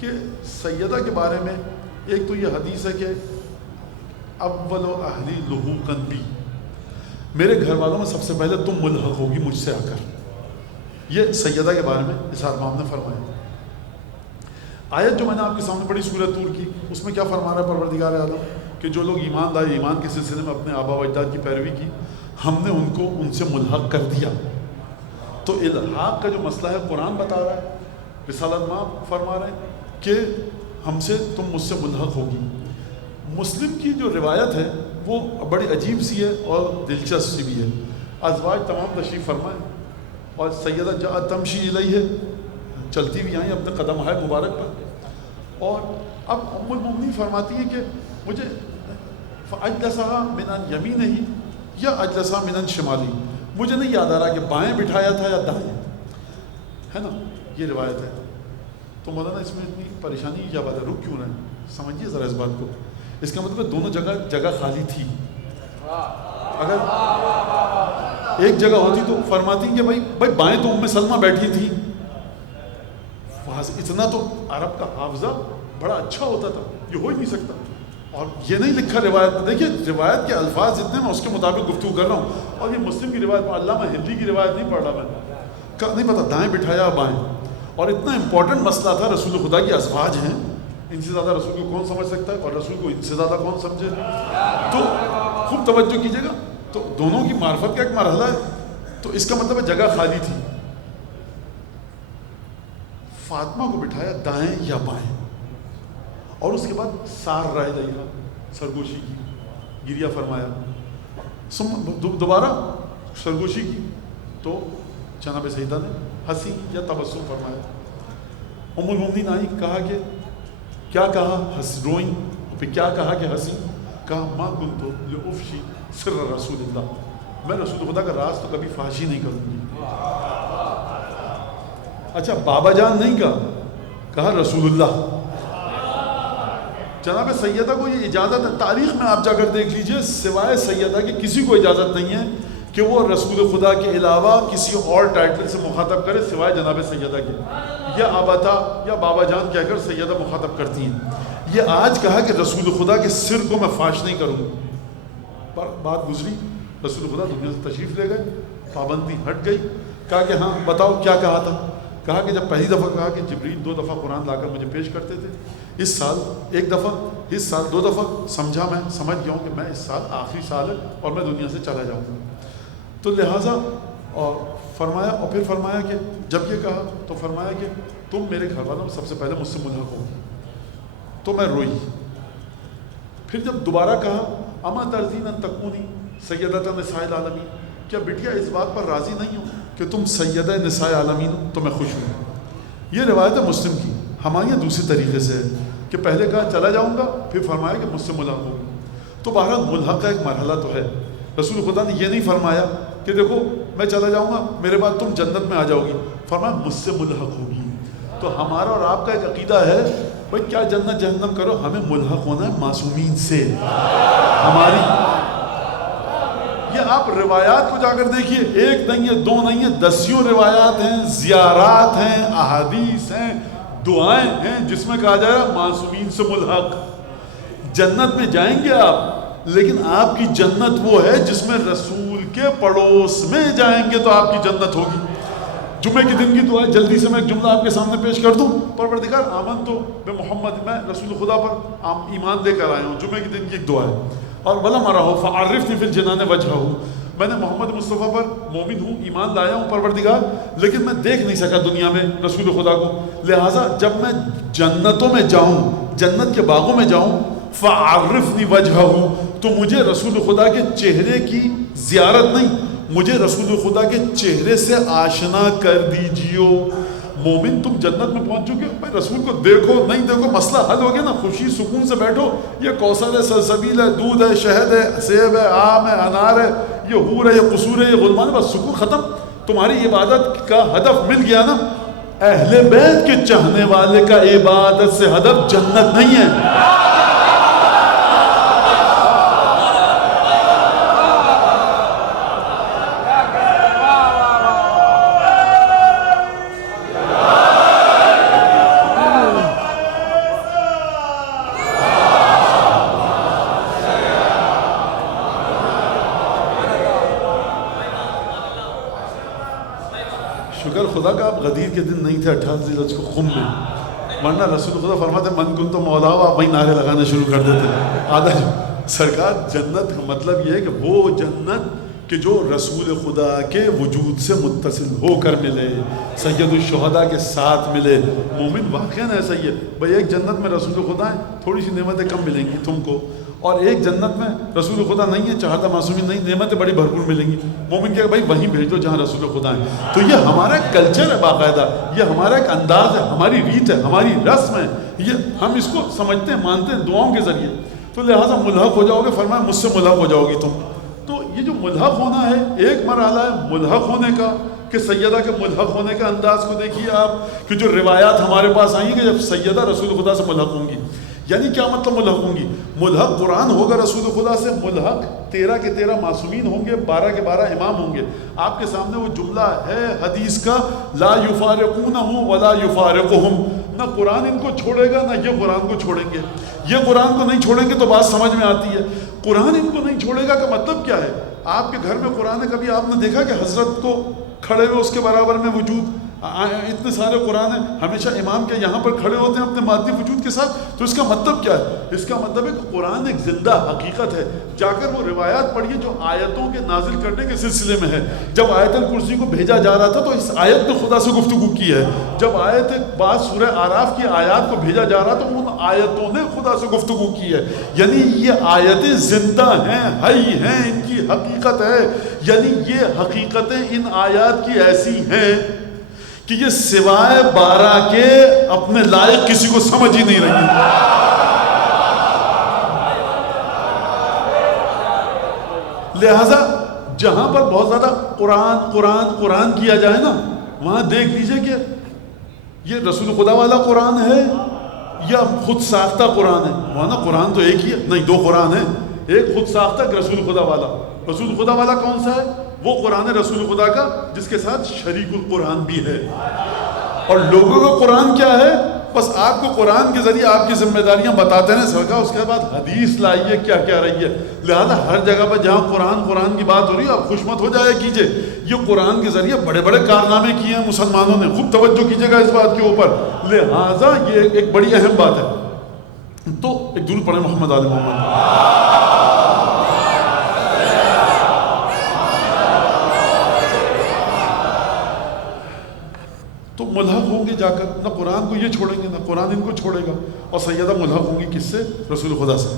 کہ سیدہ کے بارے میں ایک تو یہ حدیث ہے کہ اول اہلی لحوقاً بی، میرے گھر والوں میں سب سے پہلے تم ملحق ہوگی مجھ سے آ کر. یہ سیدہ کے بارے میں اسحاق امام نے فرمایا. آیت جو میں نے آپ کے سامنے پڑھی سورۃ طور کی، اس میں کیا فرما رہا ہے پروردگار عالم کہ جو لوگ ایمان لائے، ایمان کے سلسلے میں اپنے آبا و اجداد کی پیروی کی، ہم نے ان کو ان سے ملحق کر دیا. تو الحاق کا جو مسئلہ ہے قرآن بتا رہا ہے، رسالت ماں فرما رہے ہیں کہ ہم سے تم مجھ سے ملحق ہوگی. مسلم کی جو روایت ہے وہ بڑی عجیب سی ہے اور دلچسپ سی بھی ہے. ازواج تمام تشریف فرمائیں اور سیدہ جاءت تمشی الیہ، چلتی ہوئی آئیں اپنے قدم ہے مبارک پر. اور اب ام المؤمنین فرماتی ہیں کہ مجھے فاجلسھا من عن یمینہ یا اجلسھا من عن شمالہ، مجھے نہیں یاد آ رہا کہ بائیں بٹھایا تھا یا دائیں، ہے نا، یہ روایت ہے. تو مولانا اس میں اتنی پریشانی کی کیا بات ہے، رک کیوں رہے ہیں؟ سمجھیے ذرا اس بات کو. اس کا مطلب ہے دونوں جگہ خالی تھی. اگر ایک جگہ ہوتی تو فرماتی کہ بھائی بائیں تو ام سلمہ بیٹھی تھی. اتنا تو عرب کا حافظہ بڑا اچھا ہوتا تھا، یہ ہو ہی نہیں سکتا. اور یہ نہیں لکھا روایت میں، دیکھیے روایت کے الفاظ اتنے میں اس کے مطابق گفتگو کر رہا ہوں. اور یہ مسلم کی روایت، علامہ ہندی کی روایت نہیں پڑھ رہا میں، نہیں پتا دائیں بٹھایا بائیں. اور اتنا امپورٹنٹ مسئلہ تھا، رسول خدا کی ازواج ہیں، ان سے زیادہ رسول کو کون سمجھ سکتا ہے، اور رسول کو ان سے زیادہ کون سمجھے. تو خوب توجہ کیجیے گا. تو دونوں کی معرفت کا ایک مرحلہ ہے. تو اس کا مطلب ہے جگہ خالی تھی. فاطمہ کو بٹھایا دائیں یا بائیں، اور اس کے بعد سار رائے دہیہ، سرگوشی کی، گریہ فرمایا. دوبارہ سرگوشی کی تو جناب سیدہ نے ہنسی یا تبسم فرمایا. ام المؤمنین آئی، کہا کہ کیا کہا، روئیں، پھر کیا کہا کہ ہنسی، کہا ما کنت لافشی سر رسول اللہ، میں رسول خدا کا راز تو کبھی فحاشی نہیں کروں گی. اچھا بابا جان نہیں کہا رسول اللہ. جناب سیدہ کو یہ اجازت ہے، تاریخ میں آپ جا کر دیکھ لیجئے، سوائے سیدہ کے کسی کو اجازت نہیں ہے کہ وہ رسول خدا کے علاوہ کسی اور ٹائٹل سے مخاطب کرے سوائے جناب سیدہ کے. یا آباتا یا بابا جان کہہ کر سیدہ مخاطب کرتی ہیں. یہ آج کہا کہ رسول خدا کے سر کو میں فاش نہیں کروں، پر بات گزری، رسول خدا دنیا سے تشریف لے گئے، پابندی ہٹ گئی. کہا کہ ہاں بتاؤ کیا کہا تھا. کہا کہ جب پہلی دفعہ کہا کہ جبریل 2 دفعہ قرآن لا کر مجھے پیش کرتے تھے، اس سال 1 دفعہ، اس سال 2 دفعہ، سمجھا، میں سمجھ گیا ہوں کہ میں اس سال آخری سال ہے اور میں دنیا سے چلا جاؤں گا. تو لہٰذا اور فرمایا، اور پھر فرمایا کہ جب یہ کہا تو فرمایا کہ تم میرے گھر والوں میں سب سے پہلے مجھ سے ملحق ہو. تو میں روئی. پھر جب دوبارہ کہا اما ترضین ان تکونی سیدۃ نساء العالمین، کیا بٹیا اس بات پر راضی نہیں ہو کہ تم سیدہ نساء العالمین ہو؟ تو میں خوش ہوں. یہ روایت ہے مسلم کی. ہمارے یہاں دوسری طریقے سے ہے کہ پہلے کہا چلا جاؤں گا، پھر فرمایا کہ مجھ سے ملحق ہو. تو بہرحال ملحق کا ایک مرحلہ تو ہے. رسول خدا نے یہ نہیں فرمایا کہ دیکھو میں چلا جاؤں گا میرے بعد تم جنت میں آ جاؤ گی، فرمایا مجھ سے ملحق ہوگی. تو ہمارا اور آپ کا ایک عقیدہ ہے بھائی کیا جنت جہنم کرو، ہمیں ملحق ہونا ہے معصومین سے. ہماری یہ آپ روایات کو جا کر دیکھیے، ایک نہیں ہے، 2 نہیں ہے، 10 روایات ہیں، زیارات ہیں، احادیث ہیں، دعائیں ہیں جس میں کہا جائے معصومین سے ملحق. جنت میں جائیں گے آپ، لیکن آپ کی جنت وہ ہے جس میں رسول کے پڑوس میں جائیں گے تو آپ کی جنت ہوگی. جمعے کے دن کی دعا ہے، جلدی سے میں ایک جملہ آپ کے سامنے پیش کر دوں. پروردگار آمن تو میں محمد، میں رسول خدا پر ایمان لے کر آیا ہوں. جمعے کے دن کی ایک دعا ہے. اور وَلَمْ أَرَهُ فَعَرِّفْنِي فِي الْجِنَانِ وَجْهَهُ، میں نے محمد مصطفیٰ پر مومن ہوں، ایمان لایا ہوں پروردگار، لیکن میں دیکھ نہیں سکا دنیا میں رسول خدا کو. لہٰذا جب میں جنتوں میں جاؤں، جنت کے باغوں میں جاؤں، فَعَرِّفْنِي وَجْهَهُ، تو مجھے رسول خدا کے چہرے کی زیارت نہیں، مجھے رسول خدا کے چہرے سے آشنا کر دیجیو. مومن تم جنت میں پہنچ چکے ہو، بھائی رسول کو دیکھو نہیں دیکھو مسئلہ حل ہو گیا نا، خوشی سکون سے بیٹھو. یہ کوثر ہے، سلسبیل ہے، دودھ ہے، شہد ہے، سیب ہے، آم ہے، انار ہے، یہ حور ہے، یہ قصور ہے، یہ غلمان ہے، بس سکون ختم. تمہاری عبادت کا ہدف مل گیا نا. اہل بیت کے چاہنے والے کا عبادت سے ہدف جنت نہیں ہے. آپ غدیر کے دن نہیں تھے 18 ذی الحجہ کو خم میں، ورنہ رسول خدا فرماتے من کن تو مولا ہو، آپ وہیں نعرے لگانا شروع کر دیتے آدھا سرکار جنت کا مطلب یہ ہے کہ وہ جنت کہ جو رسول خدا کے وجود سے متصل ہو کر ملے، سید الشہداء کے ساتھ ملے. مومن واقعاً ایسا ہی ہے بھائی، ایک جنت میں رسول خدا ہیں، تھوڑی سی نعمتیں کم ملیں گی تم کو، اور ایک جنت میں رسول خدا نہیں ہے، چہارتا معصومین نہیں، نعمتیں بڑی بھرپور ملیں گی. مومن کہے بھائی وہیں بھیج دو جہاں رسول خدا ہیں. تو یہ ہمارا کلچر ہے باقاعدہ، یہ ہمارا ایک انداز ہے، ہماری ریت ہے، ہماری رسم ہے، یہ ہم اس کو سمجھتے ہیں، مانتے ہیں دعاؤں کے ذریعے. تو لہٰذا ملحق ہو جاؤ گے، فرمایا مجھ سے ملحق ہو جاؤ گی تم. تو یہ جو ملحق ہونا ہے ایک مرحلہ ہے ملحق ہونے کا، کہ سیدہ کے ملحق ہونے کا انداز کو دیکھیے آپ، کہ جو روایات ہمارے پاس آئیں کہ جب سیدہ رسول خدا سے ملحق ہوں گی، یعنی کیا مطلب ملحق ہوں گی؟ ملحق قرآن ہوگا رسول خدا سے، ملحق 13 کے 13 معصومین ہوں گے، 12 کے 12 امام ہوں گے. آپ کے سامنے وہ جملہ ہے حدیث کا، لا یفارقونہ ولا یفارقہم، نہ قرآن ان کو چھوڑے گا نہ یہ قرآن کو چھوڑیں گے. یہ قرآن کو نہیں چھوڑیں گے تو بات سمجھ میں آتی ہے. قرآن ان کو نہیں چھوڑے گا کا مطلب کیا ہے؟ آپ کے گھر میں قرآن ہے، کبھی آپ نے دیکھا کہ حضرت کو کھڑے ہوئے اس کے برابر میں وجود؟ اتنے سارے قرآن ہیں، ہمیشہ امام کے یہاں پر کھڑے ہوتے ہیں اپنے مادی وجود کے ساتھ. تو اس کا مطلب کیا ہے؟ اس کا مطلب ہے کہ قرآن ایک زندہ حقیقت ہے. جا کر وہ روایات پڑھیے جو آیتوں کے نازل کرنے کے سلسلے میں ہے. جب آیت الکرسی کو بھیجا جا رہا تھا تو اس آیت نے خدا سے گفتگو کی ہے. جب آیت بعض سورہ اعراف کی آیات کو بھیجا جا رہا تو ان آیتوں نے خدا سے گفتگو کی ہے. یعنی یہ آیتیں زندہ ہیں، حی ہیں، ان کی حقیقت ہے. یعنی یہ حقیقتیں ان آیات کی ایسی ہیں کہ یہ سوائے 12 کے اپنے لائق کسی کو سمجھ ہی نہیں رہی. لہذا جہاں پر بہت زیادہ قرآن قرآن قرآن کیا جائے نا، وہاں دیکھ لیجئے کہ یہ رسول خدا والا قرآن ہے یا خود ساختہ قرآن ہے. وہاں نا قرآن تو ایک ہی ہے، نہیں دو قرآن ہیں، ایک خود ساختہ رسول خدا والا. رسول خدا والا کون سا ہے؟ وہ قرآن رسول خدا کا جس کے ساتھ شریک القرآن بھی ہے. اور لوگوں کا قرآن کیا ہے؟ بس آپ کو قرآن کے ذریعے آپ کی ذمہ داریاں بتاتے ہیں سرکار، اس کے بعد حدیث لائیے کیا کیا رہی ہے. لہذا ہر جگہ پر جہاں قرآن کی بات ہو رہی ہے آپ خوش مت ہو جایا کیجئے. یہ قرآن کے ذریعے بڑے بڑے کارنامے کیے ہیں مسلمانوں نے، خوب توجہ کیجئے گا اس بات کے اوپر. لہذا یہ ایک بڑی اہم بات ہے. تو ایک درود پڑھیں محمد آل محمد. تو ملحق ہوں گے جا کر، نہ قرآن کو یہ چھوڑیں گے نہ قرآن ان کو چھوڑے گا. اور سیدہ ملحق ہوں گی کس سے؟ رسول خدا سے.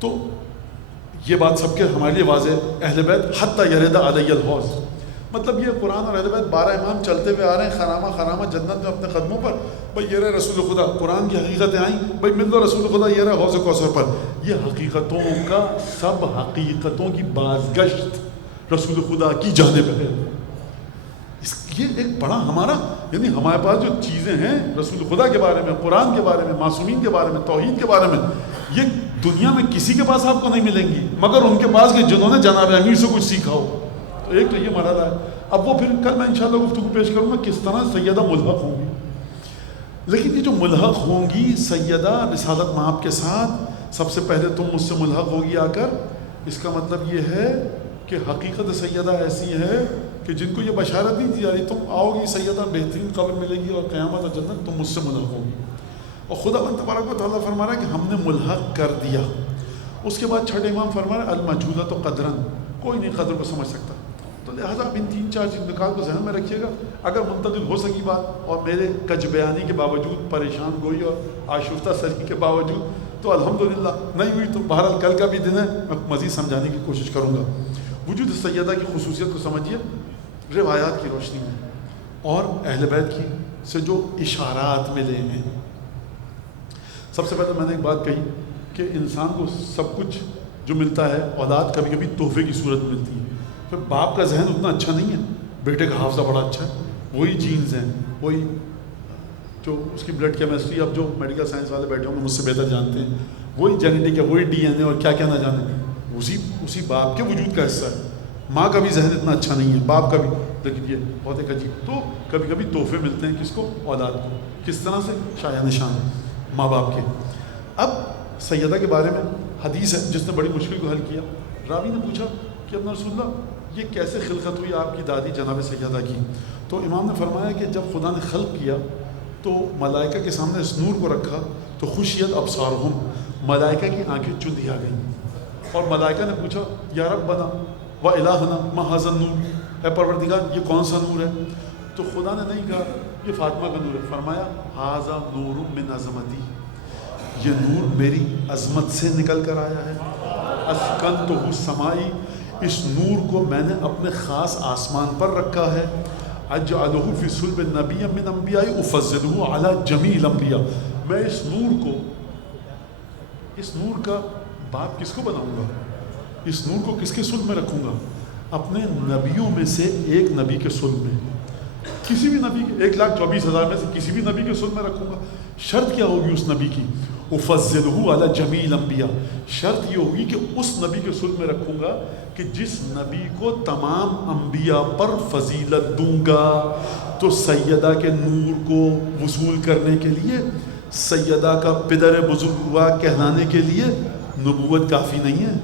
تو یہ بات سب کے ہمارے لیے واضح. اہل بیت حتی یرد علی الحوض، مطلب یہ قرآن اور اہل بیت 12 امام چلتے ہوئے آ رہے ہیں خرامہ خرامہ جنت میں اپنے قدموں پر. بھائی یہ رہے رسول خدا، قرآن کی حقیقتیں آئیں، بھائی مل دو رسول خدا، یہ رہے حوض کوثر پر. یہ حقیقتوں کا سب حقیقتوں کی بازگشت رسول خدا کی جانب ہے. یہ ایک بڑا ہمارا، یعنی ہمارے پاس جو چیزیں ہیں رسول خدا کے بارے میں، قرآن کے بارے میں، معصومین کے بارے میں، توحید کے بارے میں، یہ دنیا میں کسی کے پاس آپ کو نہیں ملیں گی مگر ان کے پاس کہ جنہوں نے جناب امیر سے کچھ سیکھا ہو. تو ایک تو یہ مرحلہ ہے. اب وہ پھر کل میں انشاءاللہ گفتگو پیش کروں گا کس طرح سیدہ ملحق ہوں گی. لیکن یہ جو ملحق ہوں گی سیدہ رسالت مآب کے ساتھ، سب سے پہلے تم مجھ سے ملحق ہوگی آ کر. اس کا مطلب یہ ہے کہ حقیقت سیدہ ایسی ہے کہ جن کو یہ بشارت نہیں دی جا رہی، تم آؤ گی سیدہ، بہترین قبر ملے گی اور قیامت اور جنت، تم مجھ سے ملحق ہوگی. اور خدا تبارک و تعالیٰ فرما رہا ہے کہ ہم نے ملحق کر دیا. اس کے بعد چھٹے امام فرما رہا ہے المجھولۃ قدراً، کوئی نہیں قدر کو سمجھ سکتا. تو لہٰذا آپ ان 3-4 نکات کو ذہن میں رکھیے گا. اگر منتقل ہو سکی بات اور میرے کج بیانی کے باوجود، پریشان گوئی اور آشفتہ سری کے باوجود تو الحمدللہ، نہیں ہوئی تو بہرحال کل کا بھی دن ہے، میں مزید سمجھانے کی کوشش کروں گا. وجود سیدہ کی خصوصیت کو سمجھیے روایات کی روشنی میں اور اہل بیت کی سے جو اشارات ملے ہیں. سب سے پہلے میں نے ایک بات کہی کہ انسان کو سب کچھ جو ملتا ہے اولاد کبھی کبھی تحفے کی صورت میں ملتی ہے. پھر باپ کا ذہن اتنا اچھا نہیں ہے، بیٹے کا حافظہ بڑا اچھا ہے، وہی جینز ہیں، وہی جو اس کی بلڈ کیمسٹری، اب جو میڈیکل سائنس والے بیٹھے ہوں گے مجھ سے بہتر جانتے ہیں، وہی جینیٹک ہے، وہی ڈی این اے اور کیا کیا نہ جانے، اسی باپ کے وجود کا حصہ ہے. ماں کا بھی ذہن اتنا اچھا نہیں ہے، باپ کا بھی. لیکن یہ بہت ایک عجیب. تو کبھی کبھی تحفے ملتے ہیں کس کو؟ اولاد کو. کس طرح سے؟ شایہ نشان ماں باپ کے. اب سیدہ کے بارے میں حدیث ہے جس نے بڑی مشکل کو حل کیا. راوی نے پوچھا کہ اپنا رسول اللہ یہ کیسے خلقت ہوئی آپ کی دادی جناب سیدہ کی؟ تو امام نے فرمایا کہ جب خدا نے خلق کیا تو ملائکہ کے سامنے اس نور کو رکھا تو خشیت ابصارہم، ملائکہ کی آنکھیں چندی آ گئیں، اور ملائکہ نے پوچھا یا ربنا و الہنا ما ھذا النور، اے پروردگار یہ کون سا نور ہے؟ تو خدا نے نہیں کہا یہ فاطمہ کا نور ہے، فرمایا ھذا نور من عظمتی، یہ نور میری عظمت سے نکل کر آیا ہے، اسکنتہ السمائی، اس نور کو میں نے اپنے خاص آسمان پر رکھا ہے، اجعلہ فی صلب نبی من انبیاء افضلہ علی جمیع الانبیاء، میں اس نور کا باپ کس کو بناؤں گا، اس نور کو کس کے صلب میں رکھوں گا؟ اپنے نبیوں میں سے ایک نبی کے صلب میں، کسی بھی نبی کے 1,24,000 میں سے کسی بھی نبی کے صلب میں رکھوں گا۔ شرط کیا ہوگی اس نبی کی؟ افضلہ علی جمیع الانبیاء، شرط یہ ہوگی کہ اس نبی کے صلب میں رکھوں گا کہ جس نبی کو تمام انبیاء پر فضیلت دوں گا۔ تو سیدہ کے نور کو وصول کرنے کے لیے، سیدہ کا پدر بزرگوار کہلانے کے لیے نبوت کافی نہیں ہے،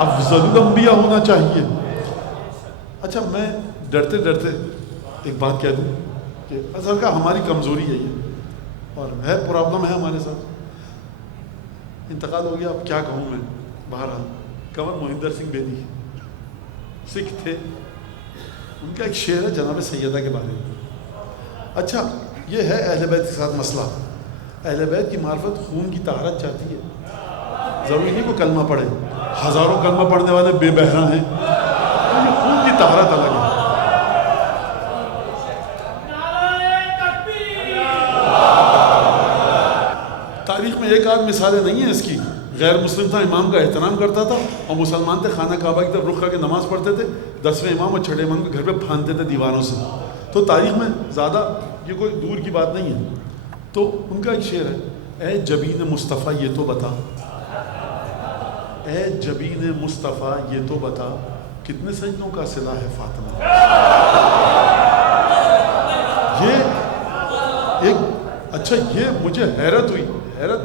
افضل الانبیاء ہونا چاہیے۔ اچھا میں ڈرتے ڈرتے ایک بات کہہ دوں کہ اصل کا ہماری کمزوری ہے یہ، اور ہے پرابلم ہے ہمارے ساتھ، انتقال ہو گیا اب کیا کہوں میں، بہرحال کنور مہندر سنگھ بیدی سکھ تھے، ان کا ایک شعر ہے جناب سیدہ کے بارے میں۔ اچھا یہ ہے اہل بیت کے ساتھ مسئلہ، اہل بیت کی معرفت خون کی طہارت چاہتی ہے، ضروری نہیں کوئی کلمہ پڑھے، ہزاروں کلمہ پڑھنے والے بے بہرا ہیں، یہ خون کی طہارت الگ ہے۔ تاریخ میں ایک آدھ مثالیں نہیں ہیں اس کی، غیر مسلم تھا، امام کا احترام کرتا تھا، اور مسلمان تھے، خانہ کعبہ کی طرف رخ کر کے نماز پڑھتے تھے، 10ویں امام اور 6 امام کو گھر پہ پھاندتے تھے دیواروں سے۔ تو تاریخ میں زیادہ یہ کوئی دور کی بات نہیں ہے۔ تو ان کا ایک شعر ہے، اے جبین مصطفیٰ یہ تو بتا، اے جبین مصطفیٰ یہ تو بتا، کتنے سجدوں کا صلہ ہے فاطمہ۔ یہ ایک اچھا، یہ مجھے حیرت ہوئی، حیرت،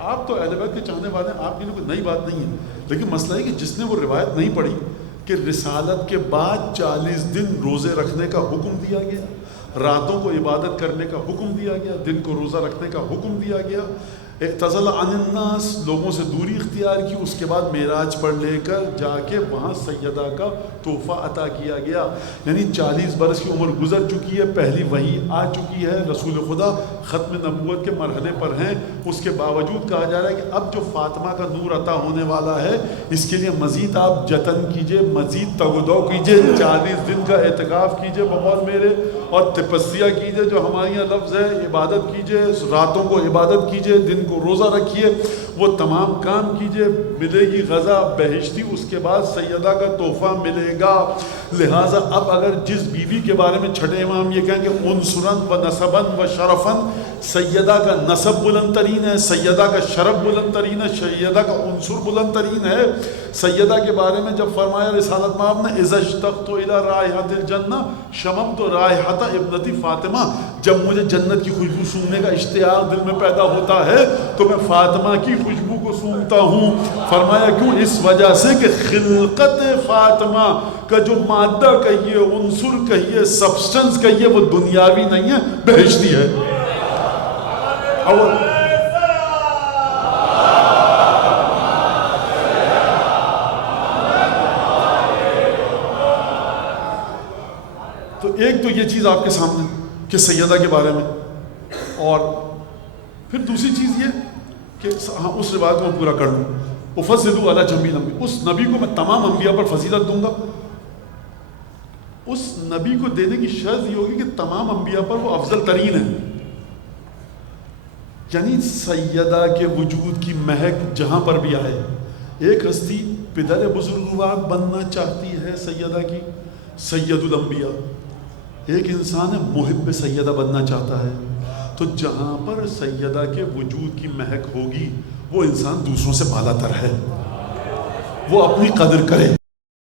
آپ تو اہل بیت کے چاہنے والے ہیں، آپ کے لیے کوئی نئی بات نہیں ہے، لیکن مسئلہ ہے کہ جس نے وہ روایت نہیں پڑھی کہ رسالت کے بعد 40 دن روزے رکھنے کا حکم دیا گیا، راتوں کو عبادت کرنے کا حکم دیا گیا، دن کو روزہ رکھنے کا حکم دیا گیا، اعتزل عن الناس، لوگوں سے دوری اختیار کی، اس کے بعد معراج پر لے کر جا کے وہاں سیدہ کا تحفہ عطا کیا گیا، یعنی 40 برس کی عمر گزر چکی ہے، پہلی وحی آ چکی ہے، رسول خدا ختم نبوت کے مرحلے پر ہیں، اس کے باوجود کہا جا رہا ہے کہ اب جو فاطمہ کا نور عطا ہونے والا ہے اس کے لیے مزید آپ جتن کیجئے، مزید تگ و دو کیجئے، 40 دن کا اعتکاف کیجئے بقول میرے، اور تپسیہ کیجئے، جو ہمارے یہاں لفظ ہے، عبادت کیجئے، راتوں کو عبادت کیجئے، دن کو روزہ رکھیے، وہ تمام کام کیجئے، ملے گی غذا بہشتی، اس کے بعد سیدہ کا تحفہ ملے گا۔ لہٰذا اب اگر جس بیوی کے بارے میں چھٹے امام یہ کہیں کہ عنصراً و نسباً و شرفاً، سیدہ کا نسب بلند ترین ہے، سیدہ کا شرف بلند ترین ہے، سیدہ کا عنصر بلند ترین ہے، سیدہ کے بارے میں جب فرمایا رسالت مآب نے اذا اشتقت الی رائحۃ الجنہ شممت رائحۃ ابنتی فاطمہ، جب مجھے جنت کی خوشبو سونگنے کا اشتیاق دل میں پیدا ہوتا ہے تو میں فاطمہ کی خوشبو کو سونگتا ہوں۔ فرمایا کیوں؟ اس وجہ سے کہ خلقت فاطمہ کا جو مادہ کہیے، عنصر کہیے، سبسٹنس کہیے، وہ دنیاوی نہیں ہے، بہشتی ہے۔ تو ایک تو یہ چیز آپ کے سامنے کہ سیدہ کے بارے میں، اور پھر دوسری چیز یہ کہ ہاں اس روایت کو میں پورا کر لوں، افضلوا علی جمیع الانبیاء، اس نبی کو میں تمام انبیاء پر فضیلت دوں گا۔ اس نبی کو دینے کی شرط یہ ہوگی کہ تمام انبیاء پر وہ افضل ترین ہے، یعنی سیدہ کے وجود کی مہک جہاں پر بھی آئے۔ ایک ہستی پدر بزرگوار بننا چاہتی ہے سیدہ کی، سید الانبیاء، ایک انسان ہے محب سیدہ بننا چاہتا ہے، تو جہاں پر سیدہ کے وجود کی مہک ہوگی وہ انسان دوسروں سے بالا تر ہے، وہ اپنی قدر کرے۔